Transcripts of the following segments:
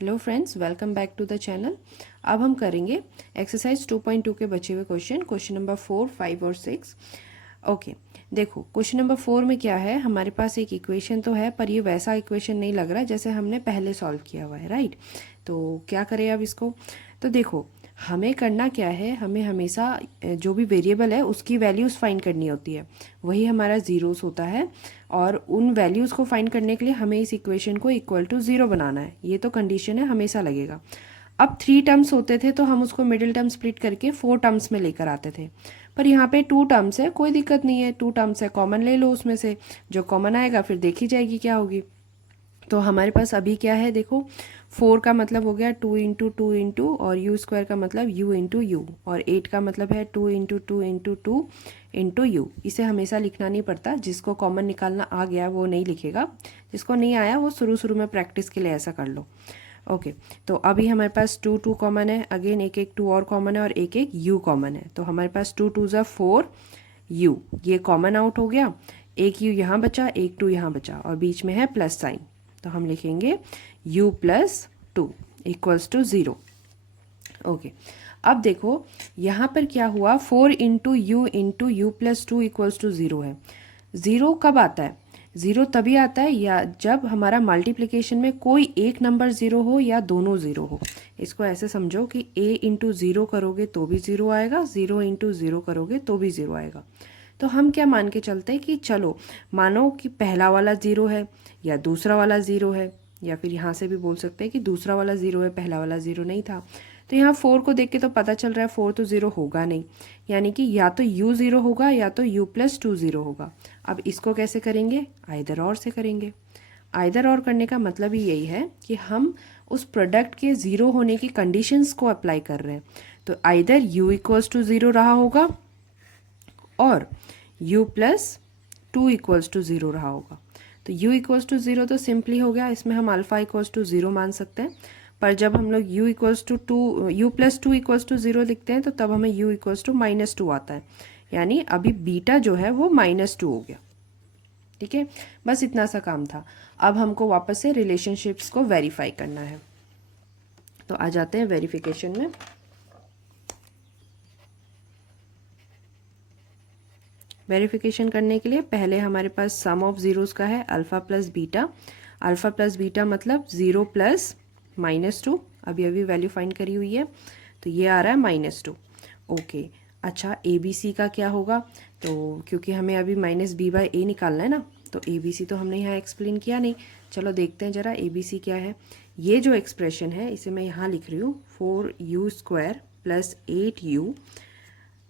Hello friends, welcome back to the channel. अब हम करेंगे एक्सरसाइज 2.2 के बचे हुए क्वेश्चन नंबर 4, 5 और 6। ओके, देखो क्वेश्चन नंबर 4 में क्या है, हमारे पास एक इक्वेशन तो है पर ये वैसा इक्वेशन नहीं लग रहा जैसे हमने पहले सॉल्व किया हुआ है, राइट। तो क्या करें अब इसको। तो देखो हमें करना क्या है, हमें हमेशा जो भी वेरिएबल है उसकी वैल्यूज़ फाइंड करनी होती है, वही हमारा ज़ीरोस होता है। और उन वैल्यूज़ को फाइंड करने के लिए हमें इस इक्वेशन को इक्वल टू ज़ीरो बनाना है, ये तो कंडीशन है, हमेशा लगेगा। अब 3 टर्म्स होते थे तो हम उसको मिडिल टर्म स्प्लिट करके 4 टर्म्स में लेकर आते थे, पर यहाँ पे 2 टर्म्स है, कोई दिक्कत नहीं है, 2 टर्म्स है, कॉमन ले लो, उसमें से जो कॉमन आएगा फिर देखी जाएगी क्या होगी। तो हमारे पास अभी क्या है, देखो 4 का मतलब हो गया 2 इंटू 2 इंटू, और यू स्क्वायर का मतलब यू इंटू यू, और 8 का मतलब है 2 इंटू 2 इंटू 2 इंटू यू। इसे हमेशा लिखना नहीं पड़ता, जिसको कॉमन निकालना आ गया वो नहीं लिखेगा, जिसको नहीं आया वो शुरू शुरू में प्रैक्टिस के लिए ऐसा कर लो। ओके, तो अभी हमारे पास 2 2 कॉमन है, अगेन एक एक 2 और कॉमन है, और एक एक यू कॉमन है, तो हमारे पास 2 2 ज़ा 4 यू, ये कॉमन आउट हो गया। एक यू यहाँ बचा, एक 2 यहाँ बचा, और बीच में है प्लस साइन, तो हम लिखेंगे u plus 2 equals to 0। Okay, अब देखो यहाँ पर क्या हुआ, 4 into U plus 2 equals to 0 है। 0 कब आता है, 0 तभी आता है या जब हमारा मल्टीप्लिकेशन में कोई एक नंबर 0 हो या दोनों 0 हो। इसको ऐसे समझो कि a इंटू 0 करोगे तो भी 0 आएगा, 0 इंटू 0 करोगे तो भी 0 आएगा। तो हम क्या मान के चलते हैं कि चलो मानो कि पहला वाला 0 है या दूसरा वाला 0 है, या फिर यहाँ से भी बोल सकते हैं कि दूसरा वाला 0 है, पहला वाला 0 नहीं था। तो यहाँ 4 को देख के तो पता चल रहा है 4 तो 0 होगा नहीं, यानी कि या तो u 0 होगा या तो u प्लस 2 0 होगा। अब इसको कैसे करेंगे, आइदर और से करेंगे। आइदर और करने का मतलब ही यही है कि हम उस प्रोडक्ट के 0 होने की कंडीशंस को अप्लाई कर रहे हैं। तो आइदर u इक्वल्स टू 0 रहा होगा और u प्लस 2 इक्वल्स टू 0 रहा होगा। तो u इक्वल्स टू 0 तो सिंपली हो गया, इसमें हम अल्फ़ा इक्वल्स टू 0 मान सकते हैं। पर जब हम लोग u equals to 2 u plus 2 equals to 0 लिखते हैं तो तब हमें u इक्वल्स टू माइनस 2 आता है, यानी अभी बीटा जो है वो -2 हो गया। ठीक है, बस इतना सा काम था। अब हमको वापस से रिलेशनशिप्स को वेरीफाई करना है, तो आ जाते हैं वेरिफिकेशन में। वेरिफिकेशन करने के लिए पहले हमारे पास सम ऑफ ज़ीरोज़ का है alpha plus beta. Alpha plus beta मतलब 0 प्लस -2, अभी अभी वैल्यू फाइंड करी हुई है, तो ये आ रहा है -2। ओके, अच्छा ए बी सी का क्या होगा, तो क्योंकि हमें अभी -b/a निकालना है ना, तो ए बी सी तो हमने यहाँ एक्सप्लेन किया नहीं। चलो देखते हैं ज़रा ए बी सी क्या है। ये जो एक्सप्रेशन है इसे मैं यहाँ लिख रही हूँ 4u स्क्वायर प्लस 8u।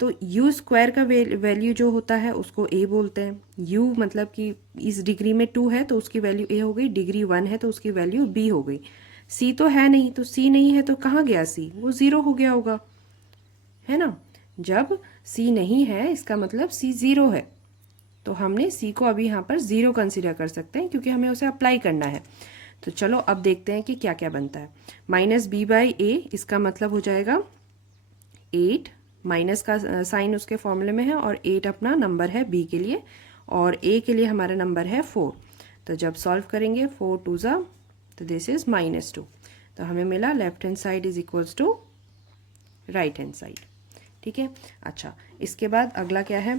तो u स्क्वायर का वैल्यू जो होता है उसको a बोलते हैं। u मतलब कि इस डिग्री में 2 है तो उसकी वैल्यू a हो गई, डिग्री 1 है तो उसकी वैल्यू b हो गई। c तो है नहीं, तो c नहीं है तो कहाँ गया c, वो 0 हो गया होगा, है ना। जब c नहीं है इसका मतलब c 0 है, तो हमने c को अभी यहाँ पर 0 कंसिडर कर सकते हैं क्योंकि हमें उसे अप्लाई करना है। तो चलो अब देखते हैं कि क्या क्या बनता है। -b/a इसका मतलब हो जाएगा 8, माइनस का साइन उसके फॉर्मूले में है, और 8 अपना नंबर है b के लिए, और a के लिए हमारा नंबर है 4। तो जब सॉल्व करेंगे 4 2 ज़ा, तो दिस इज़ -2, तो हमें मिला left hand side is equals to right hand side. ठीक है, अच्छा इसके बाद अगला क्या है,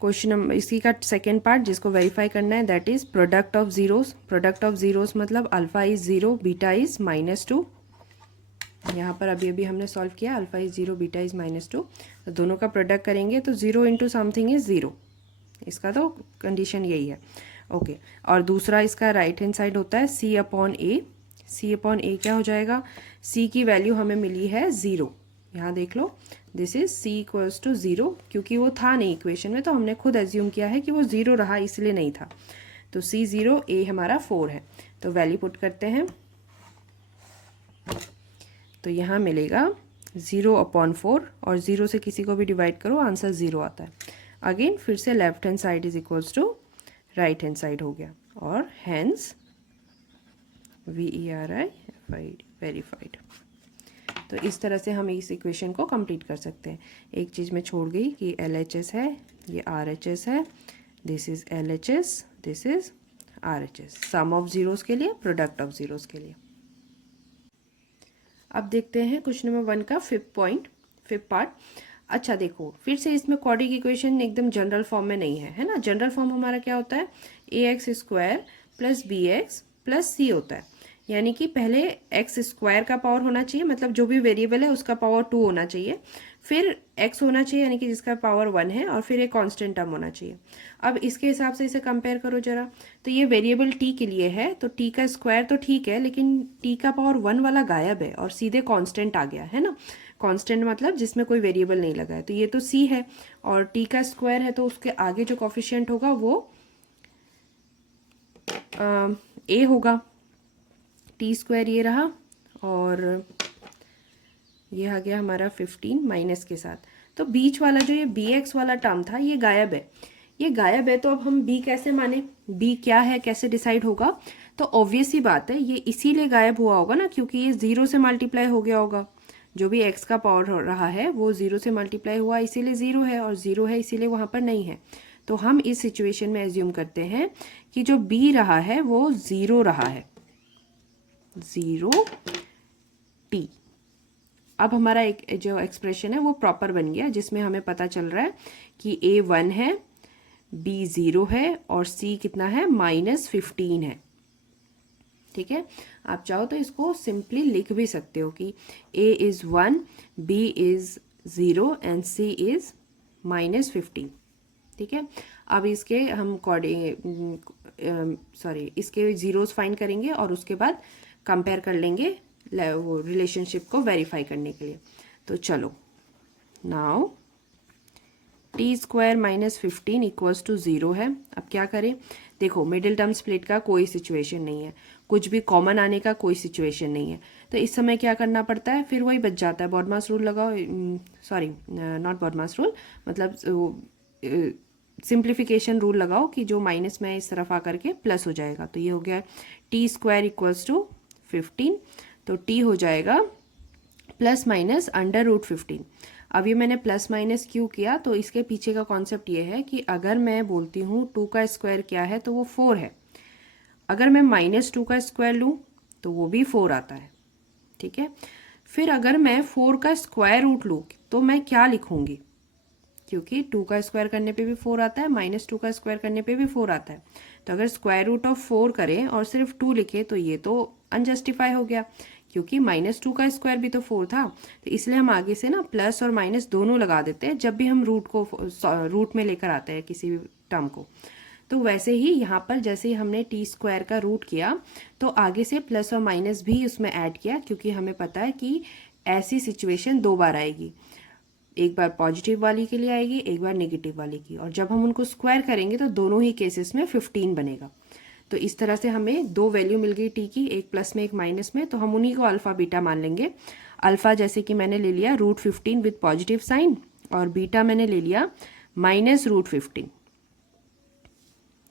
क्वेश्चन नंबर इसी का सेकेंड पार्ट जिसको वेरीफाई करना है, that is product of zeros. Product of zeros मतलब अल्फ़ा इज़ 0, बीटा इज़ -2। यहाँ पर अभी अभी हमने सॉल्व किया, अल्फ़ा इज़ 0, बीटा इज़ -2, तो दोनों का प्रोडक्ट करेंगे तो 0 इंटू समथिंग इज़ 0, इसका तो कंडीशन यही है। ओके, और दूसरा इसका राइट हैंड साइड होता है c/a। c/a क्या हो जाएगा, c की वैल्यू हमें मिली है 0, यहाँ देख लो, this is c equals to 0, क्योंकि वो था नहीं इक्वेशन में तो हमने खुद एज्यूम किया है कि वो 0 रहा, इसलिए नहीं था। तो c 0, a हमारा 4 है, तो वैल्यू पुट करते हैं, तो यहाँ मिलेगा 0/4, और 0 से किसी को भी डिवाइड करो आंसर 0 आता है। अगेन फिर से left hand side is equals to right hand side हो गया, और हैंस VERIFIED वेरीफाइड। तो इस तरह से हम इस इक्वेशन को कंप्लीट कर सकते हैं। एक चीज़ मैं छोड़ गई कि LHS है, ये RHS है, this is LHS, this is RHS, sum of zeros के लिए, प्रोडक्ट ऑफ जीरोस के लिए। अब देखते हैं क्वेश्चन नंबर 1 का फिफ्थ पार्ट। अच्छा देखो, फिर से इसमें क्वाड्रेटिक इक्वेशन एकदम जनरल फॉर्म में नहीं है, है ना। जनरल फॉर्म हमारा क्या होता है, ax² plus bx plus c होता है। यानी कि पहले x² का पावर होना चाहिए, मतलब जो भी वेरिएबल है उसका पावर 2 होना चाहिए, फिर x होना चाहिए यानी कि जिसका पावर 1 है, और फिर एक कांस्टेंट टर्म होना चाहिए। अब इसके हिसाब से इसे कंपेयर करो जरा। तो ये वेरिएबल t के लिए है, तो t का स्क्वायर तो ठीक है, लेकिन t का पावर 1 वाला गायब है और सीधे कांस्टेंट आ गया है ना। कांस्टेंट मतलब जिसमें कोई वेरिएबल नहीं लगा है, तो ये तो c है, और t का स्क्वायर है तो उसके आगे जो कोफिशिएंट होगा वो a होगा। t² ये रहा, और ये आ गया हमारा 15 माइनस के साथ। तो बीच वाला जो ये bx वाला टर्म था ये गायब है, ये गायब है। तो अब हम b कैसे माने, b क्या है, कैसे डिसाइड होगा। तो ऑब्वियस ही बात है, ये इसीलिए गायब हुआ होगा ना, क्योंकि ये 0 से मल्टीप्लाई हो गया होगा। जो भी x का पावर हो रहा है वो 0 से मल्टीप्लाई हुआ, इसीलिए 0 है, और 0 है इसीलिए वहाँ पर नहीं है। तो हम इस सिचुएशन में एज्यूम करते हैं कि जो b रहा है वो 0 रहा है, 0t। अब हमारा एक जो एक्सप्रेशन है वो प्रॉपर बन गया, जिसमें हमें पता चल रहा है कि a 1 है, b 0 है, और c कितना है, -15 है। ठीक है, आप चाहो तो इसको सिंपली लिख भी सकते हो कि a is 1, b is 0 and c is -15। ठीक है, अब इसके हम इसके जीरोस फाइंड करेंगे और उसके बाद कंपेयर कर लेंगे वो रिलेशनशिप को वेरीफाई करने के लिए। तो चलो, नाउ t² -15 इक्वल्स टू 0 है। अब क्या करें, देखो मिडिल टर्म स्प्लिट का कोई सिचुएशन नहीं है, कुछ भी कॉमन आने का कोई सिचुएशन नहीं है। तो इस समय क्या करना पड़ता है, फिर वही बच जाता है, बॉडमास रूल लगाओ, सॉरी नॉट बॉडमास रूल, मतलब सिंप्लीफिकेशन रूल लगाओ कि जो माइनस में इस तरफ आकर के प्लस हो जाएगा। तो ये हो गया t² इक्वल्स टू 15, तो t हो जाएगा ±√15। अब ये मैंने प्लस माइनस क्यों किया, तो इसके पीछे का कॉन्सेप्ट ये है कि अगर मैं बोलती हूँ 2 का स्क्वायर क्या है तो वो 4 है, अगर मैं -2 का स्क्वायर लूँ तो वो भी 4 आता है। ठीक है, फिर अगर मैं 4 का स्क्वायर रूट लूँ तो मैं क्या लिखूँगी, क्योंकि 2 का स्क्वायर करने पे भी 4 आता है, -2 का स्क्वायर करने पे भी 4 आता है। तो अगर स्क्वायर रूट ऑफ 4 करें और सिर्फ 2 लिखे तो ये तो अनजस्टिफाई हो गया, क्योंकि -2 का स्क्वायर भी तो 4 था। तो इसलिए हम आगे से ना प्लस और माइनस दोनों लगा देते हैं जब भी हम रूट में लेकर आते हैं किसी भी टर्म को। तो वैसे ही यहाँ पर जैसे ही हमने t² का रूट किया तो आगे से प्लस और माइनस भी उसमें ऐड किया, क्योंकि हमें पता है कि ऐसी सिचुएशन 2 बार आएगी, एक बार पॉजिटिव वाली के लिए आएगी, एक बार नेगेटिव वाली की, और जब हम उनको स्क्वायर करेंगे तो दोनों ही केसेस में 15 बनेगा। तो इस तरह से हमें 2 वैल्यू मिल गई t की, एक प्लस में एक माइनस में, तो हम उन्हीं को अल्फा बीटा मान लेंगे। अल्फा जैसे कि मैंने ले लिया √15 विद पॉजिटिव साइन, और बीटा मैंने ले लिया -√15।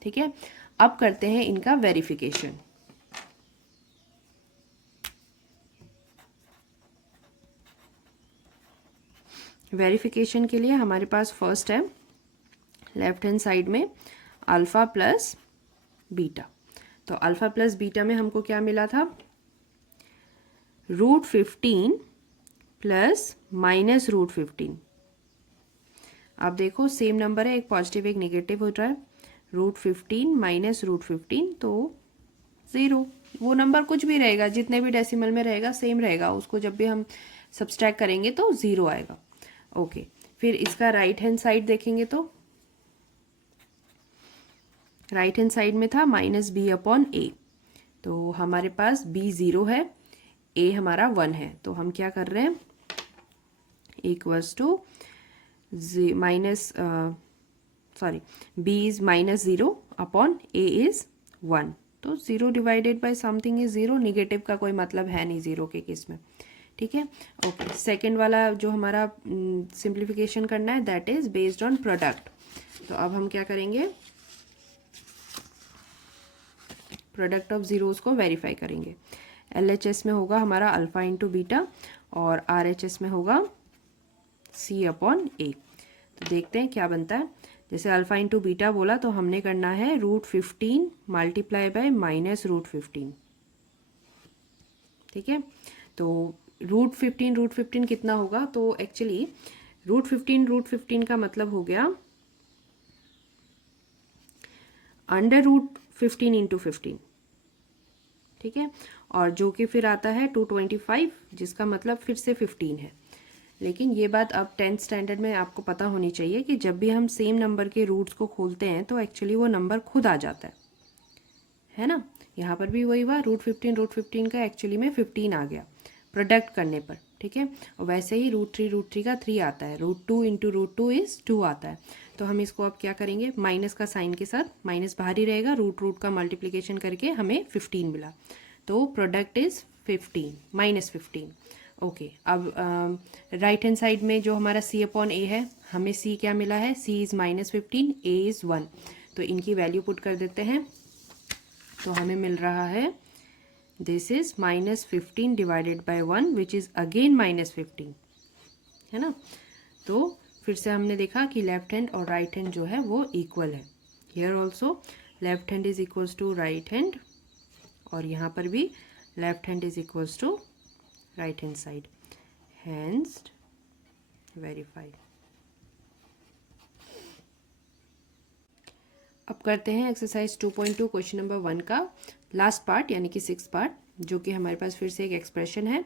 ठीक है, अब करते हैं इनका वेरिफिकेशन। वेरिफिकेशन के लिए हमारे पास फर्स्ट है लेफ्ट हैंड साइड में अल्फा प्लस बीटा। तो अल्फा प्लस बीटा में हमको क्या मिला था, √15 प्लस -√15। अब देखो सेम नंबर है, एक पॉजिटिव एक नेगेटिव हो रहा है, √15 -√15 तो 0। वो नंबर कुछ भी रहेगा, जितने भी डेसिमल में रहेगा सेम रहेगा, उसको जब भी हम सब्सट्रैक्ट करेंगे तो 0 आएगा। ओके, फिर इसका राइट हैंड साइड देखेंगे तो राइट हैंड साइड में था -b/a, तो हमारे पास b 0 है, a हमारा 1 है, तो हम क्या कर रहे हैं, equals to b is -0/a is 1, तो 0 divided by something is 0, negative का कोई मतलब है नहीं 0 के केस में। ठीक है, ओके। सेकेंड वाला जो हमारा सिंप्लीफिकेशन करना है that is based on product. तो अब हम क्या करेंगे, प्रोडक्ट ऑफ जीरोस को वेरीफाई करेंगे। LHS में होगा हमारा अल्फा इंटू बीटा, और RHS में होगा C/A। तो देखते हैं क्या बनता है। जैसे अल्फ़ा इंटू बीटा बोला तो हमने करना है √15 मल्टीप्लाई बाय -√15, ठीक है। तो √15 कितना होगा, तो एक्चुअली √15 का मतलब हो गया √15 इंटू 15, ठीक है। और जो कि फिर आता है 225, जिसका मतलब फिर से 15 है। लेकिन ये बात अब 10th स्टैंडर्ड में आपको पता होनी चाहिए कि जब भी हम सेम नंबर के रूट्स को खोलते हैं तो एक्चुअली वो नंबर खुद आ जाता है ना। यहाँ पर भी वही हुआ, √15 का एक्चुअली में 15 आ गया प्रोडक्ट करने पर, ठीक है। और वैसे ही √3 का 3 आता है, √2 इंटू √2 इज़ 2 आता है। तो हम इसको अब क्या करेंगे, माइनस का साइन के साथ, माइनस बाहर ही रहेगा, रूट का मल्टीप्लिकेशन करके हमें 15 मिला, तो प्रोडक्ट इज़ 15 -15। ओके, अब राइट हैंड साइड में जो हमारा C/A है, हमें C क्या मिला है, C इज़ -15, A इज़ 1, तो इनकी वैल्यू पुट कर देते हैं। तो हमें मिल रहा है this is -15 divided by 1 which is again -15, है ना। तो फिर से हमने देखा कि लेफ्ट हैंड और राइट हैंड जो है वो इक्वल है। Here also left hand is equals to right hand, और यहाँ पर भी left hand is equals to right hand side, hence verified. अब करते हैं एक्सरसाइज 2.2 क्वेश्चन नंबर 1 का लास्ट पार्ट, यानी कि 6th पार्ट, जो कि हमारे पास फिर से एक एक्सप्रेशन है।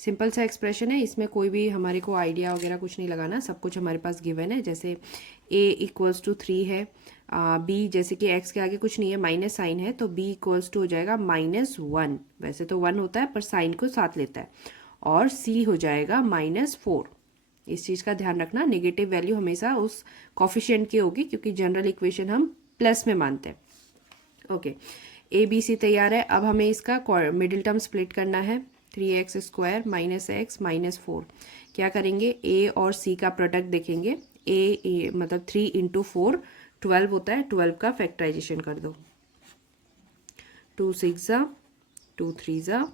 सिंपल सा एक्सप्रेशन है, इसमें कोई भी हमारे को आइडिया वगैरह कुछ नहीं लगाना, सब कुछ हमारे पास गिवन है। जैसे a = 3 है, b जैसे कि x के आगे कुछ नहीं है, माइनस साइन है, तो b = हो जाएगा -1, वैसे तो 1 होता है पर साइन को साथ लेता है, और c हो जाएगा -4। इस चीज़ का ध्यान रखना, नेगेटिव वैल्यू हमेशा उस कॉफिशिएंट की होगी, क्योंकि जनरल इक्वेशन हम प्लस में मानते हैं। ओके, ABC तैयार है। अब हमें इसका मिडिल टर्म स्प्लिट करना है, 3x² -x -4। क्या करेंगे, A और C का प्रोडक्ट देखेंगे। A मतलब 3 इंटू 4 12 होता है, 12 का फैक्टराइजेशन कर दो, 2 6 जा 2 3 जा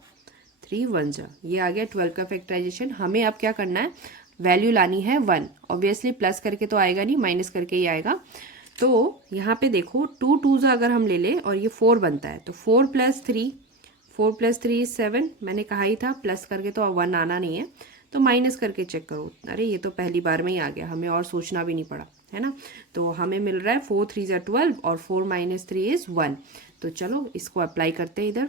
3 1 जा, ये आ गया 12 का फैक्टराइजेशन। हमें अब क्या करना है, वैल्यू लानी है 1। ऑब्वियसली प्लस करके तो आएगा नहीं, माइनस करके ही आएगा। तो यहाँ पे देखो 2 2 अगर हम ले लें और ये 4 बनता है, तो 4 + 3 इज 7। मैंने कहा ही था प्लस करके तो 1 आना नहीं है, तो माइनस करके चेक करो। अरे ये तो पहली बार में ही आ गया, हमें और सोचना भी नहीं पड़ा, है ना। तो हमें मिल रहा है 4 3 = 12 और 4 - 3 इज़ 1। तो चलो इसको अप्लाई करते हैं। इधर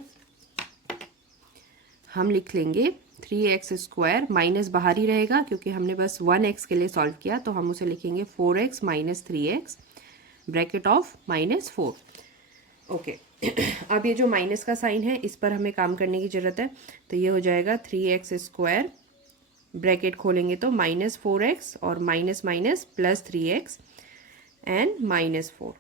हम लिख लेंगे 3x² माइनस बाहर ही रहेगा, क्योंकि हमने बस 1x के लिए सॉल्व किया, तो हम उसे लिखेंगे 4x - 3x bracket of -4। Okay, अब ये जो माइनस का साइन है इस पर हमें काम करने की ज़रूरत है, तो ये हो जाएगा 3x² ब्रैकेट खोलेंगे तो -4x और माइनस माइनस +3x एंड -4।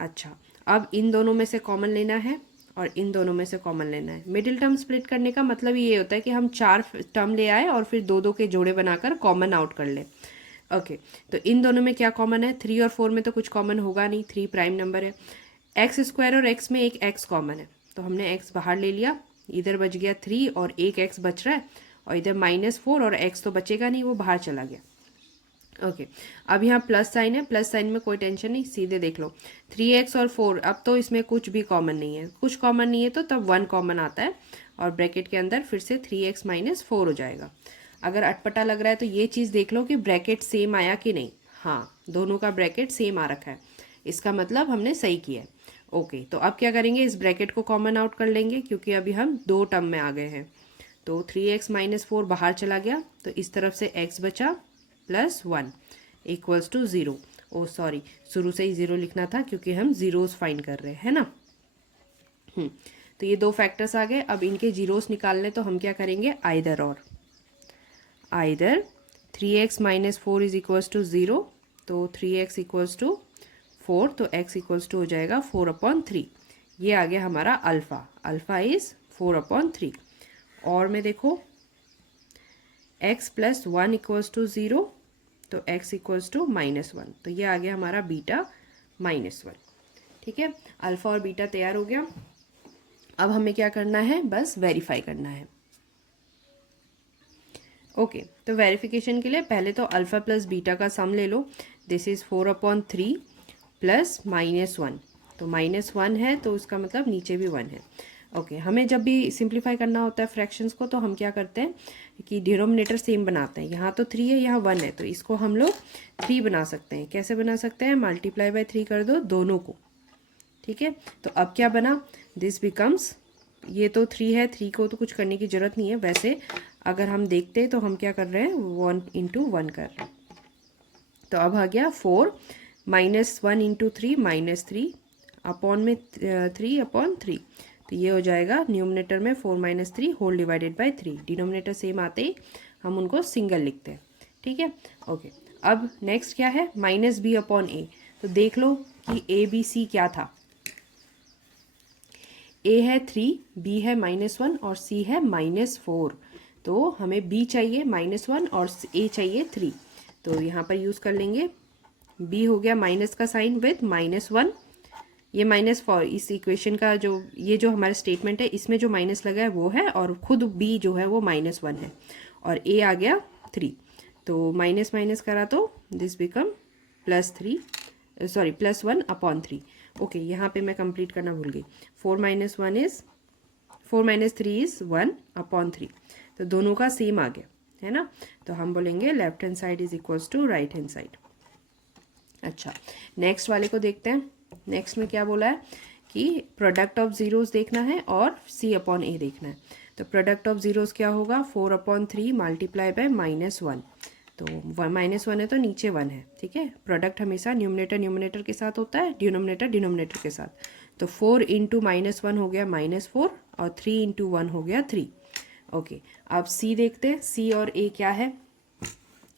अच्छा, अब इन दोनों में से कॉमन लेना है और इन दोनों में से कॉमन लेना है। मिडिल टर्म स्प्लिट करने का मतलब ये होता है कि हम 4 टर्म ले आए और फिर 2 2 के जोड़े बनाकर कॉमन आउट कर ले। ओके, तो इन दोनों में क्या कॉमन है, 3 और 4 में तो कुछ कॉमन होगा नहीं, 3 प्राइम नंबर है। x² और x में एक x कॉमन है, तो हमने x बाहर ले लिया, इधर बच गया 3 और एक x बच रहा है, और इधर -4 और x तो बचेगा नहीं, वो बाहर चला गया। ओके, अब यहाँ प्लस साइन है, प्लस साइन में कोई टेंशन नहीं, सीधे देख लो 3x और 4, अब तो इसमें कुछ भी कॉमन नहीं है, कुछ कॉमन नहीं है तो तब 1 कॉमन आता है, और ब्रैकेट के अंदर फिर से 3x - 4 हो जाएगा। अगर अटपटा लग रहा है तो ये चीज़ देख लो कि ब्रैकेट सेम आया कि नहीं। हाँ, दोनों का ब्रैकेट सेम आ रखा है, इसका मतलब हमने सही किया है। ओके, तो अब क्या करेंगे, इस ब्रैकेट को कॉमन आउट कर लेंगे, क्योंकि अभी हम 2 टर्म में आ गए हैं। तो 3x - 4 बाहर चला गया, तो इस तरफ से x बचा +1 = 0। ओ सॉरी, शुरू से ही 0 लिखना था, क्योंकि हम जीरोस फाइंड कर रहे हैं ना। तो ये 2 फैक्टर्स आ गए। अब इनके जीरोस निकालने, तो हम क्या करेंगे, आइदर और। आइदर 3x - 4 = 0, तो 3x = 4, तो x = हो जाएगा 4/3। ये आ गया हमारा अल्फ़ा, अल्फ़ा इज़ 4/3। और में देखो x + 1 = 0, तो x = -1, तो ये आ गया हमारा बीटा -1। ठीक है, अल्फ़ा और बीटा तैयार हो गया। अब हमें क्या करना है, बस वेरीफाई करना है। ओके, तो वेरिफिकेशन के लिए पहले तो अल्फ़ा + बीटा का सम ले लो। दिस इज़ 4/3 प्लस -1, तो -1 है तो उसका मतलब नीचे भी 1 है। ओके, हमें जब भी सिंप्लीफाई करना होता है फ्रैक्शंस को तो हम क्या करते हैं कि डिनोमिनेटर सेम बनाते हैं। यहाँ तो 3 है, यहाँ 1 है, तो इसको हम लोग 3 बना सकते हैं। कैसे बना सकते हैं? मल्टीप्लाई बाय 3 कर दो दोनों को, ठीक है। तो अब क्या बना, दिस बिकम्स, ये तो 3 है, 3 को तो कुछ करने की ज़रूरत नहीं है। वैसे अगर हम देखते हैं तो हम क्या कर रहे हैं, 1 × 1 कर रहे हैं। तो अब आ गया 4 -1 × 3 -3 अपॉन में 3/3, तो ये हो जाएगा न्यूमरेटर में 4 - 3 whole divided by 3। Denominator same आते ही हम उनको सिंगल लिखते हैं, ठीक है। ओके, अब नेक्स्ट क्या है, -b/a। तो देख लो कि ABC क्या था। A है 3, B है -1 और C है -4। तो हमें B चाहिए -1 और A चाहिए 3। तो यहाँ पर यूज़ कर लेंगे, B हो गया माइनस का साइन विद -1, ये -4, इस इक्वेशन का जो ये जो हमारा स्टेटमेंट है इसमें जो माइनस लगा है वो है, और खुद B जो है वो -1 है, और A आ गया 3। तो माइनस माइनस करा तो दिस बिकम +1/3। ओके, यहाँ पे मैं कंप्लीट करना भूल गई। 4 - 3 इज़ 1/3, तो दोनों का सेम आ गया है ना। तो हम बोलेंगे left hand side is equals to right hand side. अच्छा, नेक्स्ट वाले को देखते हैं। नेक्स्ट में क्या बोला है कि प्रोडक्ट ऑफ ज़ीरोज़ देखना है और C/A देखना है। तो प्रोडक्ट ऑफ ज़ीरोज़ क्या होगा, 4/3 मल्टीप्लाई बाय -1। तो -1 है तो नीचे 1 है, ठीक है। प्रोडक्ट हमेशा न्यूमरेटर के साथ होता है, डिनोमिनेटर के साथ। तो 4 × -1 हो गया -4 और 3 × 1 हो गया 3। ओके, अब C देखते हैं, C और A क्या है।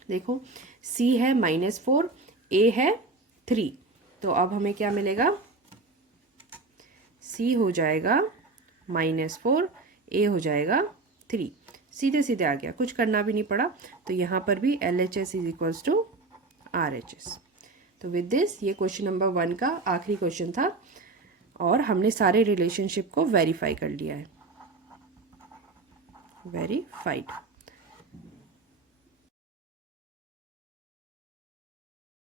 देखो, C है -4, A है 3, तो अब हमें क्या मिलेगा, C हो जाएगा -4, A हो जाएगा 3। सीधे सीधे आ गया, कुछ करना भी नहीं पड़ा। तो यहाँ पर भी LHS is equals to RHS। तो विद दिस ये क्वेश्चन नंबर 1 का आखिरी क्वेश्चन था, और हमने सारे रिलेशनशिप को वेरीफाई कर लिया है, वेरीफाइड।